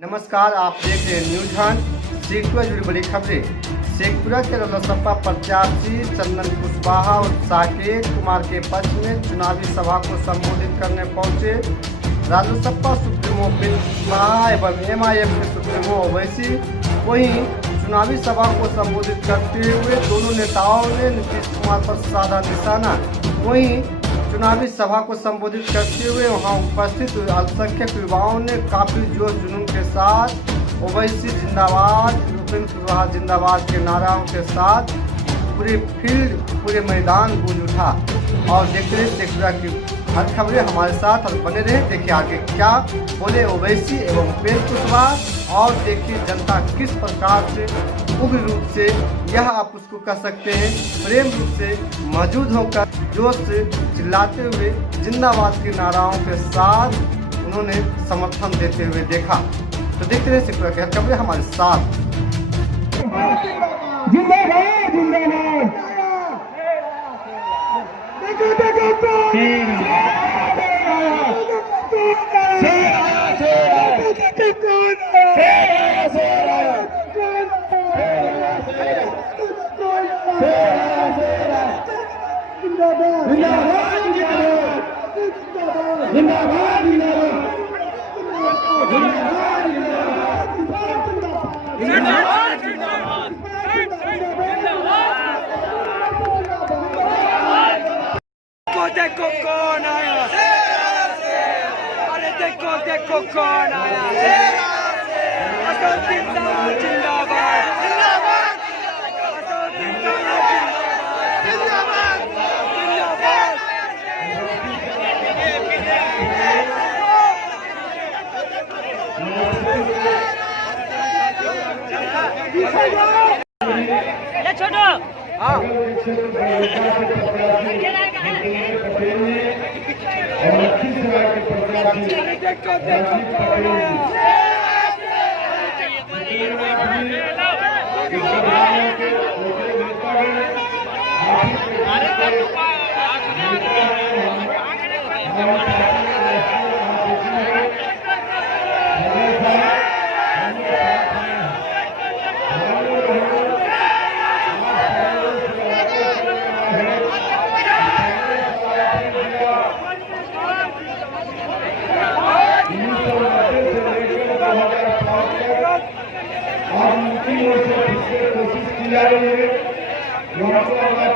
नमस्कार, आप देख रहे हैं न्यूज हंट। शेखपुरा जुड़ी बड़ी खबरें। शेखपुरा के रालोसपा प्रत्याशी चंदन कुशवाहा और साकेत कुमार के पक्ष में चुनावी सभा को संबोधित करने पहुंचे। रालोसपा सुप्रीमो कुशवाहा एवं MIM के सुप्रीमो ओवैसी वहीं चुनावी सभा को संबोधित करते हुए दोनों नेताओं ने नीतीश कुमार पर साधा निशाना। वहीं चुनावी सभा को संबोधित करते हुए वहां उपस्थित अल्पसंख्यक युवाओं ने काफी जोश जुनून के साथ ओवैसी जिंदाबाद, उपेंद्र कुशवाहा जिंदाबाद के नाराओं के साथ पूरे फील्ड, पूरे मैदान गूंज उठा। और देखते रहे शेखपुरा की हर खबरें हमारे साथ और बने रहे। देखिए आगे क्या बोले ओवैसी एवं उपेंद्र कुशवाहा और देखिए जनता किस प्रकार से उग्र रूप से, यह आप उसको कह सकते हैं प्रेम रूप से मौजूद होकर जोश से चिल्लाते हुए जिंदाबाद के नाराओं के साथ उन्होंने समर्थन देते हुए देखा। तो देखते रहे शेखपुरा की हर खबरें हमारे साथ। जिंदाबाद जिंदाबाद देखो कौन आया, अरे देखो कौन आया। अशोक जिंदाबाद जिंदाबाद जिंदाबाद, अशोक जिंदाबाद जिंदाबाद जिंदाबाद। ये छोड़ो। हाँ कोशिश की जा रही है।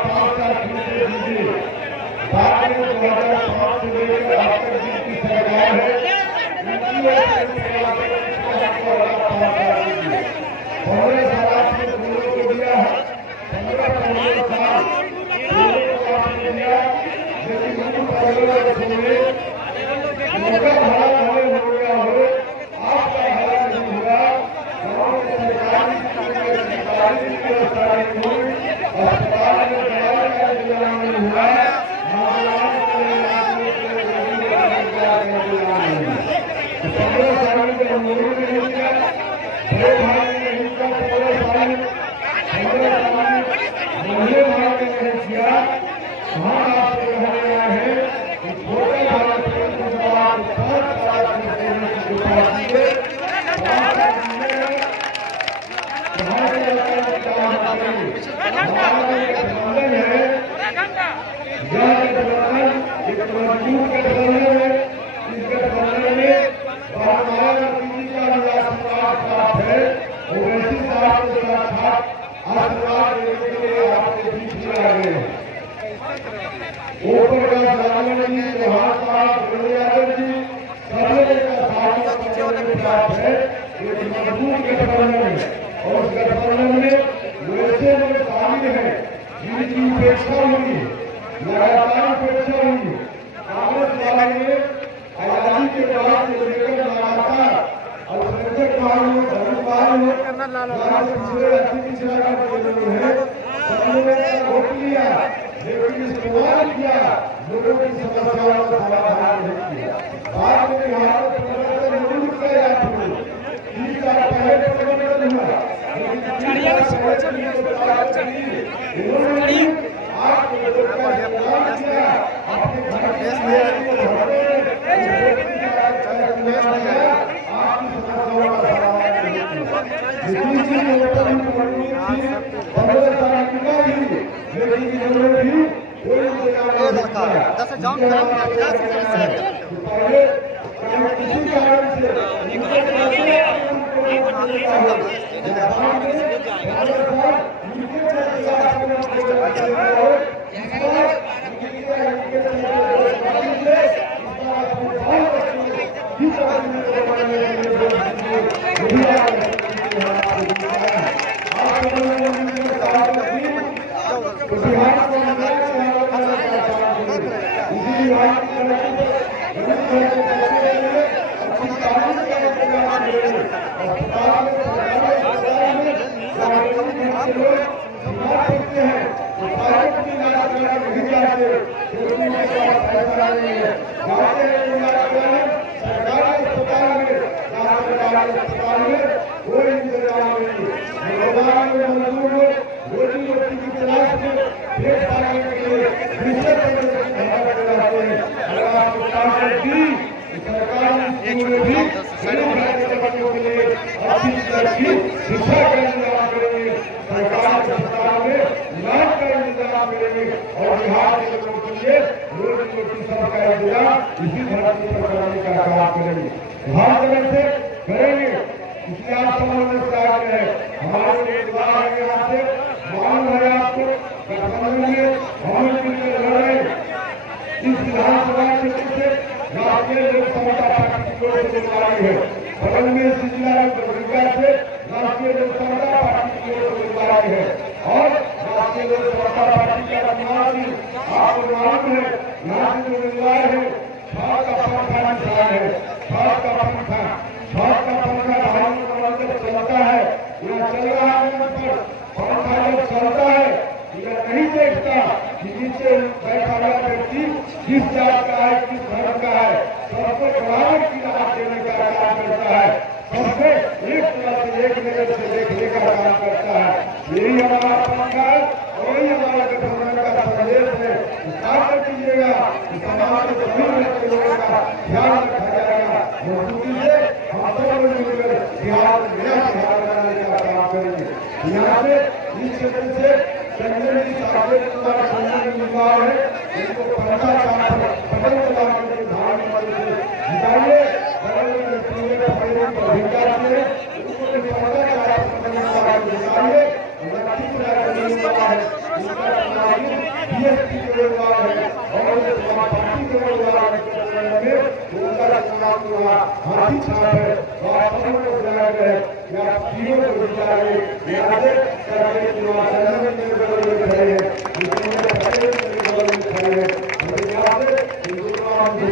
5 साल पीछे दीजिए, बाद में 2005 से लेकर आज तक जिनकी सरकार है कांग्रेस हालात में दोनों को दिया है। 15 साल दिया, लेकिन 15 हालात हमें हो गया हो, आपका हालात नहीं हुआ। और उस गठबंधन में वैसे लोग शामिल हैं जिनकी उपेक्षा होगी, लगातार उपेक्षा होगी। कांग्रेस वाले ने आजादी के बाद से लेकर लगातार अल्पसंख्यक मामलों, दलित मामलों, पिछड़ा है, सबने वोट लिया, लेकिन इस्तेमाल किया, लोगों की समस्याओं का समाधान नहीं किया। बाद में बिहार में परिवर्तन जरूर किया जाता है, 30 साल पहले परिवर्तन हुआ, आपके इसी धरती पर करने का काम करेंगे, हर तरह से करेंगे। इसलिए आप समझ में तैयार है। हमारे उम्मीदवार है यहाँ से, मालूम है आपको गठबंधन में हम मिलकर लड़ रहे हैं। इस विधानसभा क्षेत्र से राष्ट्रीय लोक समता पार्टी की ओर से उम्मीदवार है। बगल में सिलसिला से राष्ट्रीय लोक समता पार्टी की ओर से उम्मीदवार है और राष्ट्रीय लोक समता पार्टी का अनुमान आपको मालूम है। यहाँ से उम्मीदवार है छात्र का पंखा निशान है, छात्र का पंखा धारण जब चलता है, यह चल रहा है पर पंखा जब चलता है यह नहीं देखता कि नीचे बैठा हुआ व्यक्ति किस जात का है, किस धर्म का है, सबको बराबर की राहत देने का काम करता है, सबसे एक तरह से एक नजर से देखने का काम करता है। यही हमारा पंखा है और यही हमारा गठबंधन का संदेश है। साथ कीजिएगा कि समाज के सभी लोगों का ध्यान रखा जाएगा। मजबूती से हम सब मिलकर बिहार में नया बिहार बनाने का काम करेंगे। यहाँ से इस क्षेत्र से संजय जी साहब उम्मीदवार है, इनको 15 पटेल कलाम के प्रधानमंत्री से जिताइए। बगल में पटेल पर भिजा दिए, उनको 15 जिताइए। बीएसपी के उम्मीदवार है और पार्टी के उम्मीदवार हाथी छाप है, वास्तव में बुलाया गया है या तीनों को बुलाए लिहाजे सरकारी चुनाव चलने के बदल में खड़े हैं, जिसमें पटेल के बदल में खड़े हैं। मेरे ख्याल से हिंदुस्तान में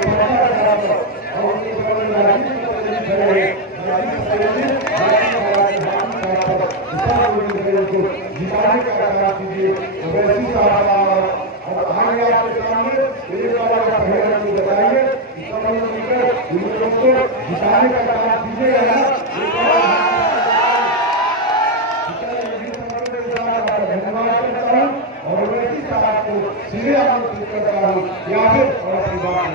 और उनके बदल में राजीव पटेल खड़े हैं। जिताने का काम कीजिए। वैसी और आगे आपके सामने एक बार पहले आपको बताइए को जिताने का काम कीजिएगा ना। धन्यवाद करता हूँ और वैसी साहब को सीधे आमंत्रित करता हूँ या फिर और अपनी बात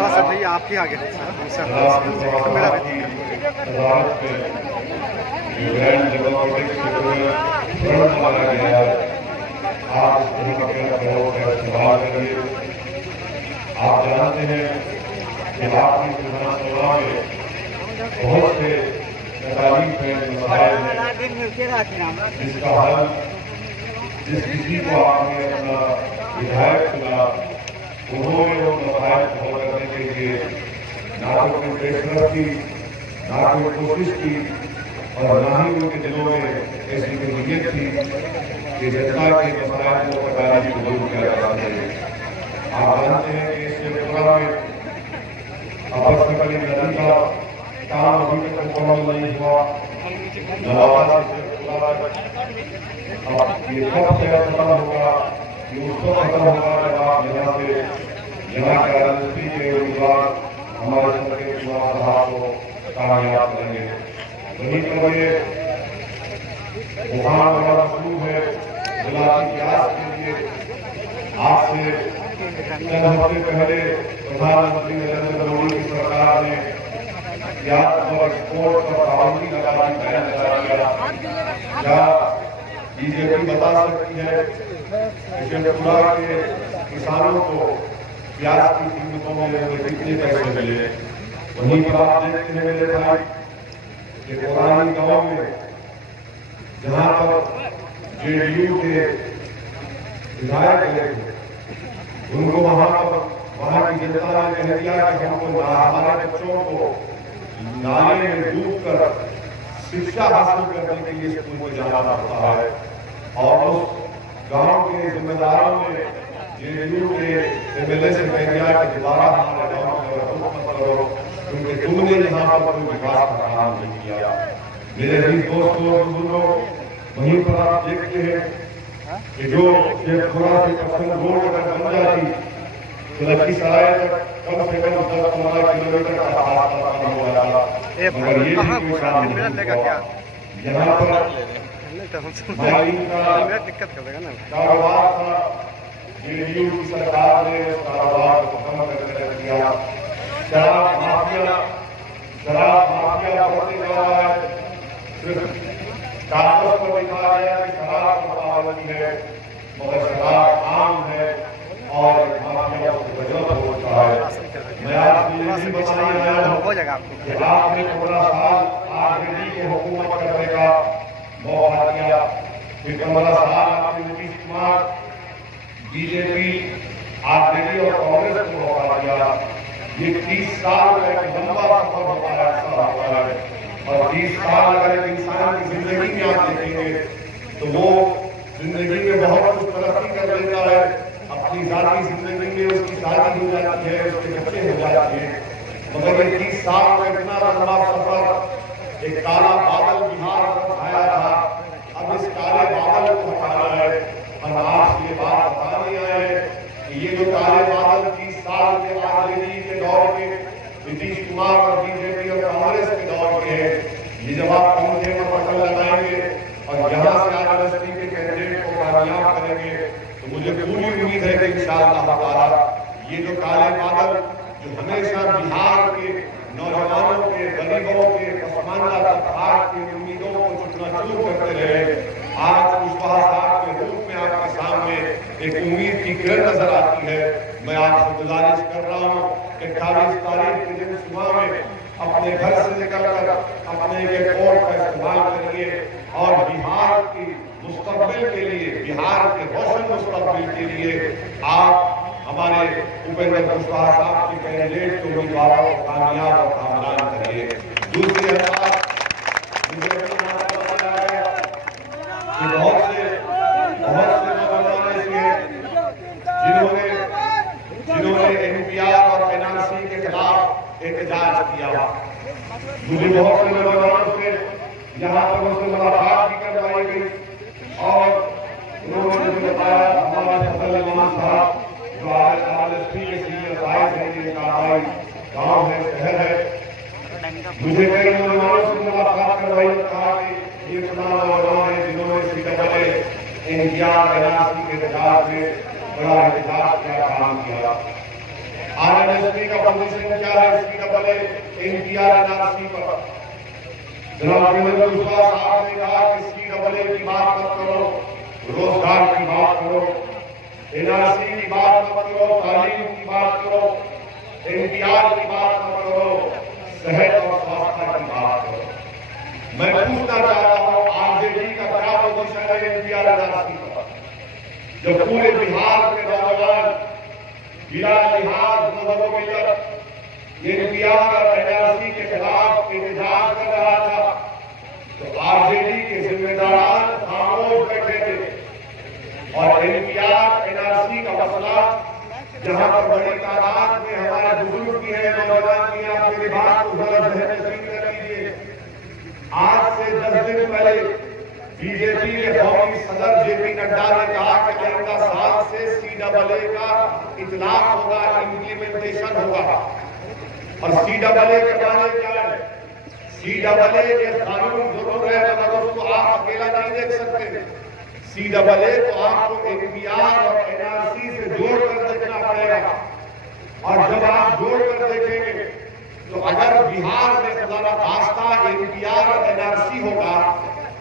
सर भैया आपके आगे मेरा आप जानते हैं कि आपकी विधानसभा में बहुत से तकलीफ है, मसाइल हैं, जिसका हल जिस किसी को आपने अपना विधायक चुना, उन्होंने वो मसाइल को हल करने के लिए ना तो कोई प्रेशर की, ना कोई कोशिश की, और ना ही उनके दिलों में ऐसी कोई नीयत थी कि जनता के मसाइल को तकलीफ को दूर किया जा सके। आप जानते हैं कि इस शेखपुरा में अपर नदी का काम अभी तक मुकम्मल नहीं हुआ। नवादा से शेखपुरा तक अब ये कब से खत्म होगा, ये उसको खत्म होगा जब आप यहाँ से यहाँ के राजनीति के उम्मीदवार हमारे सत्य कुमार साहब को कामयाब करेंगे। वहीं पर ये बुखार बड़ा मशहूर है जिला की प्यास के लिए। आज से चंद हफ्ते पहले प्रधानमंत्री नरेंद्र मोदी की सरकार ने प्याज और एक्सपोर्ट पर पाबंदी लगा दी, बैन लगा दिया। क्या बीजेपी बता सकती है कि शेखपुरा के किसानों को प्याज की कीमतों में कितने पैसे मिले? वहीं पर आप देखते हैं मेरे भाई कि पुरानी गांव में जहां पर जेडीयू के विधायक गए थे, उनको वहां की जनता ने कह दिया कि हमको हमारे बच्चों को नाले में डूबकर शिक्षा हासिल करने के लिए स्कूल में जाना पड़ता है। और उस गांव के जिम्मेदारों ने जेडीयू के एमएलए से कह दिया कि दोबारा हमारे गांव में रुख मत करो, क्योंकि तुमने यहाँ पर कोई विकास का काम नहीं किया। मेरे भी दोस्तों और बुजुर्गों, वहीं पर आप देखते हैं कि जो शेखपुरा की पर्सनल रोड अगर बन जाती तो लखीसराय तक कम से कम 10-15 किलोमीटर का रास्ता कम हो जाता। मगर ये भी कोई काम नहीं हुआ। यहाँ पर माइन का कारोबार था, जेडीयू की सरकार ने उस कारोबार को खत्म करके रख दिया। शराब माफिया बढ़ते जा रहा है। सिर्फ कागज पर लिखा गया कि शराब पर पाबंदी है, मगर शराब आम है और माफिया उसको बदल होता है। मैं आपको ये भी बताने आया हूँ कि आपने 15 साल आरजेडी को हुकूमत करने का मौका दिया, फिर 15 साल आपने नीतीश कुमार, बीजेपी, आरजेडी और कांग्रेस को मौका दिया। ये 30 साल का एक लंबा सफर होता है, ऐसा होता है। और 30 साल अगर एक इंसान की जिंदगी में आप देखेंगे तो वो जिंदगी में बहुत कुछ तरक्की कर लेता है। अपनी जाती जिंदगी में उसकी शादी हो जाती है, उसके बच्चे हो जाते हैं, मगर ये 30 साल का इतना लंबा सफर, एक काला बादल बिहार पर छाया था। अब इस काले बादल को हटाना है और आज ये बात बताने आए हैं कि ये जो काले बादल 30 साल के आरजेडी के दौर के, नीतीश कुमार और बीजेपी और कांग्रेस के दौर के हैं, ये जब आप पंखे पर पटल लगाएंगे और यहाँ से आरएसपी के कैंडिडेट को कामयाब करेंगे तो मुझे पूरी उम्मीद है कि इंशाअल्लाह ताला ये जो काले बादल जो हमेशा बिहार के नौजवानों के, गरीबों के, पसमानदा तबका की उम्मीदों को चकनाचूर करते रहे, आज कुशवाहा साहब के रूप में आपके सामने एक उम्मीद की किरण नजर आती है। मैं आपसे गुजारिश कर रहा हूँ कि 28 तारीख के दिन सुबह में अपने घर से निकलकर अपने एक वोट का इस्तेमाल करिए और बिहार की मुस्तकबिल के लिए, बिहार के रोशन मुस्तकबिल के लिए आप हमारे उपेंद्र कुशवाहा साहब के कैंडिडेट के उम्मीदवारों को कामयाब और कामयाब करिए। दूसरी बात, मुझे बताया गया कि बहुत से नौजवान ऐसे हैं जिन्होंने एनपीआर और एनआरसी के खिलाफ एहतजाज किया। मुझे बहुत से नौजवानों से यहाँ पर उनसे मुलाकात भी करवाई गई और उन्होंने मुझे बताया हमारे फसल इमाम साहब जो आरएसपी के सीनियर साहब हैं, जिनका गाँव है, शहर है, मुझे कई नौजवानों से मुलाकात करवाई और कहा कि ये तमाम नौजवान हैं जिन्होंने सीतामढ़ी एनपीआर एनआरसी के एहतजाज में बड़ा एहतजाज किया, काम किया। आरएसपी का पोजीशन क्या है सीतामढ़ी एनपीआर एनआरसी पर? जनाब उपेंद्र कुशवाहा साहब ने कहा कि सीतामढ़ी की बात मत करो, रोजगार की बात करो, एनआरसी की बात मत करो, तालीम की बात करो, एनपीआर की बात न करो, सेहत और स्वास्थ्य की बात करो। मैं पूछना चाहता हूं आरजेडी का क्या पोजीशन है एनपीआर एनआरसी पर? जब पूरे बिहार के नौजवान बिना लिहाज मजहबों में एनपीआर और एनआरसी के खिलाफ एहतजाज कर रहा था, तो आरजेडी के जिम्मेदार खामोश बैठे थे और एनपीआर एनआरसी का मसला जहां पर बड़ी तादाद में हमारे बुजुर्ग भी हैं, नौजवान भी हैं, आप मेरी बात को जरा ध्यान से कर लीजिए। आज से 10 दिन पहले बीजेपी के कौमी सदर जेपी नड्डा ने कहा कि आइंदा साल से सीडब्ल्यूए का इतलाक होगा, इम्प्लीमेंटेशन होगा। और सीडब्ल्यूए के बारे में क्या है? सीडब्ल्यूए के कानून जरूर है मगर उसको आप अकेला नहीं देख सकते। सीडब्ल्यूए को आपको एनपीआर और एनआरसी से जोड़कर देखना पड़ेगा। और जब आप जोड़कर देखेंगे तो अगर बिहार में खुदा खास्ता एनपीआर और एनआरसी होगा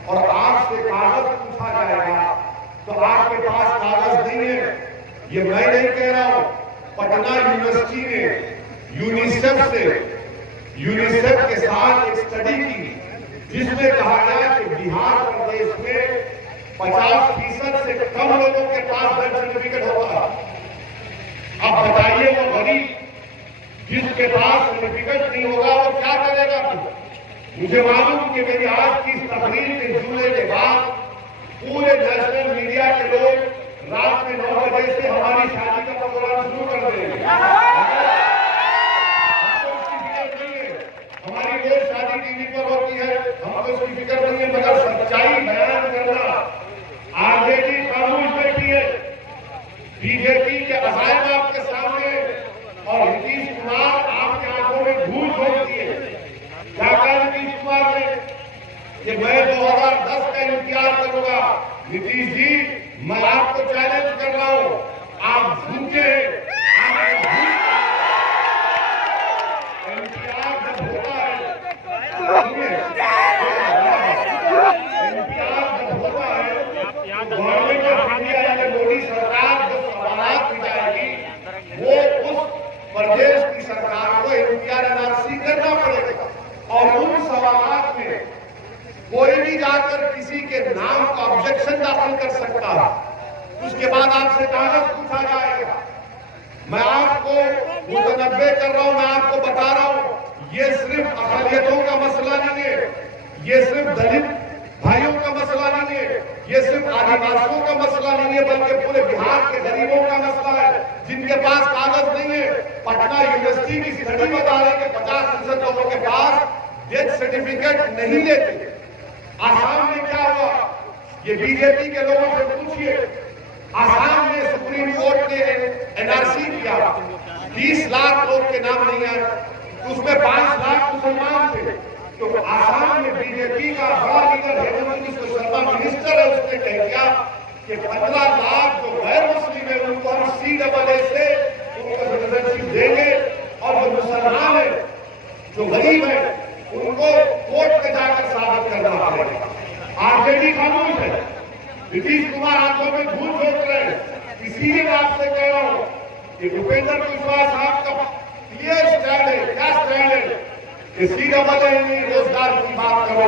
और आपसे कागज पूछा जाएगा तो आपके पास कागज नहीं है, ये मैं नहीं कह रहा हूं, पटना यूनिवर्सिटी ने यूनिसेफ के साथ एक स्टडी की जिसमें कहा गया कि बिहार प्रदेश में 50% से कम लोगों के पास बर्थ सर्टिफिकेट होता है। अब बताइए वो गरीब जिसके पास सर्टिफिकेट नहीं होगा वो क्या करेगा? मुझे मालूम कि मेरी आज की तकरीर के जुड़ने के बाद पूरे नेशनल मीडिया के लोग रात में 9 बजे से हमारी शादी का प्रोग्राम शुरू कर देंगे। हमको उसकी फिक्र नहीं है, हमारी रोज शादी टीवी पर होती है, हमको उसकी फिक्र नहीं है, मगर सच्चाई बयान करना आरजेडी खामोश बैठी है। बीजेपी के अजायम आपके सामने और नीतीश कुमार आपके आंखों में धूल झोंक दिए। क्या कहा नीतीश कुमार ने कि मैं 2010 का इंतजार करूंगा? नीतीश जी, मैं आपको चैलेंज कर रहा हूं, आप झूठे हैं। एनपीआर जब होता है गवर्नमेंट ऑफ इंडिया यानी मोदी सरकार जो सवाल की जाएगी वो उस प्रदेश की सरकार को एनपीआर एनआरसी करना पड़ेगा। और उन सवालात में कोई भी जाकर किसी के नाम का ऑब्जेक्शन दाखिल कर सकता है। उसके बाद आपसे कागज पूछा जाएगा। मैं आपको मुतनब्बे कर रहा हूं, मैं आपको बता रहा हूं, ये सिर्फ अक़लियतों का मसला नहीं है, ये सिर्फ दलित भाइयों का मसला नहीं है, ये सिर्फ आदिवासियों का मसला नहीं है, बल्कि पूरे बिहार के गरीबों का मसला है जिनके पास कागज नहीं है। पटना यूनिवर्सिटी की स्टडी बता रही है कि 50% लोगों के पास डेथ सर्टिफिकेट नहीं लेते। आसाम में क्या हुआ? ये बीजेपी के लोगों से पूछिए। आसाम में सुप्रीम कोर्ट ने एनआरसी किया, 20 लाख लोग के नाम नहीं आए, उसमें 5 लाख मुसलमान थे। तो आसाम में बीजेपी का बड़ा लीडर हेमंत बिश्व शर्मा मिनिस्टर है, उसने कह दिया कि 15 लाख जो गैर मुस्लिम है उनको हम सीडब्ल्यूए से उनको सिटीजनशिप देंगे और जो मुसलमान है, जो गरीब है, उनको कोर्ट में जाकर साबित करना पड़ेगा। आरजेडी खामोश है, नीतीश कुमार आंखों में धूल झोंक रहे हैं। इसीलिए मैं आपसे कह रहा हूं कि भूपेंद्र कुशवाहा साहब का क्लियर स्टैंड है। क्या स्टैंड है? सीडब्ल्यूए नहीं, रोजगार की बात करो,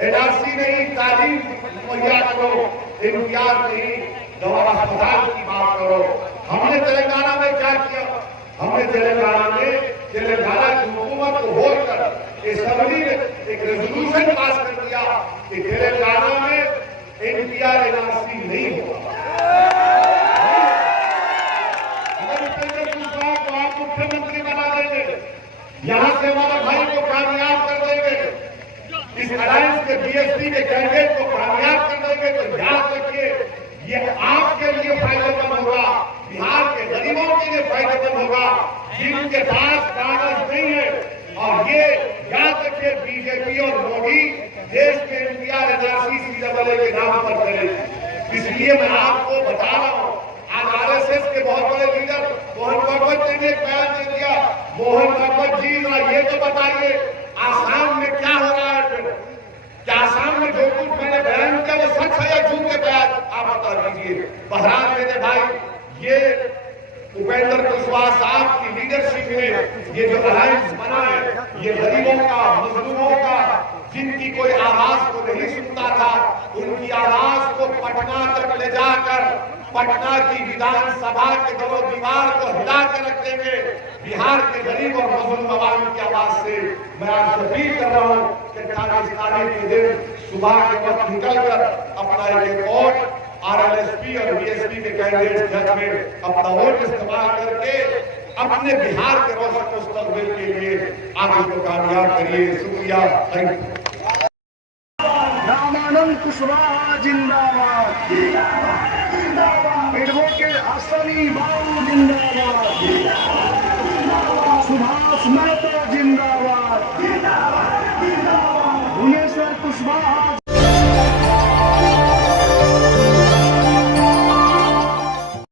एनआरसी नहीं, तालीम मुहैया करो, एनपीआर नहीं, दवा अस्पताल की बात करो। हमने तेलंगाना में क्या किया? हमने तेलंगाना की हुकूमत को बोलकर असेंबली में एक रेजोल्यूशन पास कर दिया कि तेलंगाना में एनपीआर एनआरसी नहीं होगा। अगर भूपेंद्र कुशवाहा को आप मुख्यमंत्री बना देंगे, यहां से हमारे भाई को कामयाब कर देंगे, इस अलायंस के बीएसपी के कैंडिडेट को कामयाब कर देंगे, तो याद रखिए ये आपके लिए फायदेमंद होगा, बिहार के गरीबों के लिए फायदेमंद होगा जिनके पास कागज नहीं है। और ये याद रखिए, बीजेपी और मोदी देश के एनपीआर एनआरसी सीडब्ल्यूए के नाम पर करेगी। इसलिए मैं आपको बता रहा हूं, आज आरएसएस के बहुत बड़े लीडर मोहन भागवत ने भी एक बयान दे दिया। मोहन भागवत जी ये तो बताइए आसाम में क्या हो रहा है? फिर क्या आसाम में जो कुछ मैंने बयान किया वो सच है या झूठ के बयान? आप बता दीजिए। बहरान मेरे भाई, ये उपेंद्र कुशवाहा साहब की लीडरशिप में ये जो अलायंस बना है, ये गरीबों का, मजलूमों का, जिनकी कोई आवाज को नहीं सुनता था, उनकी आवाज को पटना तक ले जाकर पटना की विधानसभा के दोनों दीवार को हिला कर रख देंगे। बिहार के गरीब और मजलूम आवाम की आवाज से मैं आपसे अपील कर रहा हूँ कि 28 तारीख के दिन सुबह के वक्त निकलकर अपना एक वोट आरएलएसपी और बीएसपी के कैंडिडेट जज में अपना वोट इस्तेमाल करके अपने बिहार के रोशन मुस्तकबिल के लिए आप इसको कामयाब करिए। शुक्रिया, थैंक यू। रामानंद कुशवाहा जिंदाबाद, एडवोकेट असली बाबू जिंदाबाद, सुभाष महतो जिंदाबाद।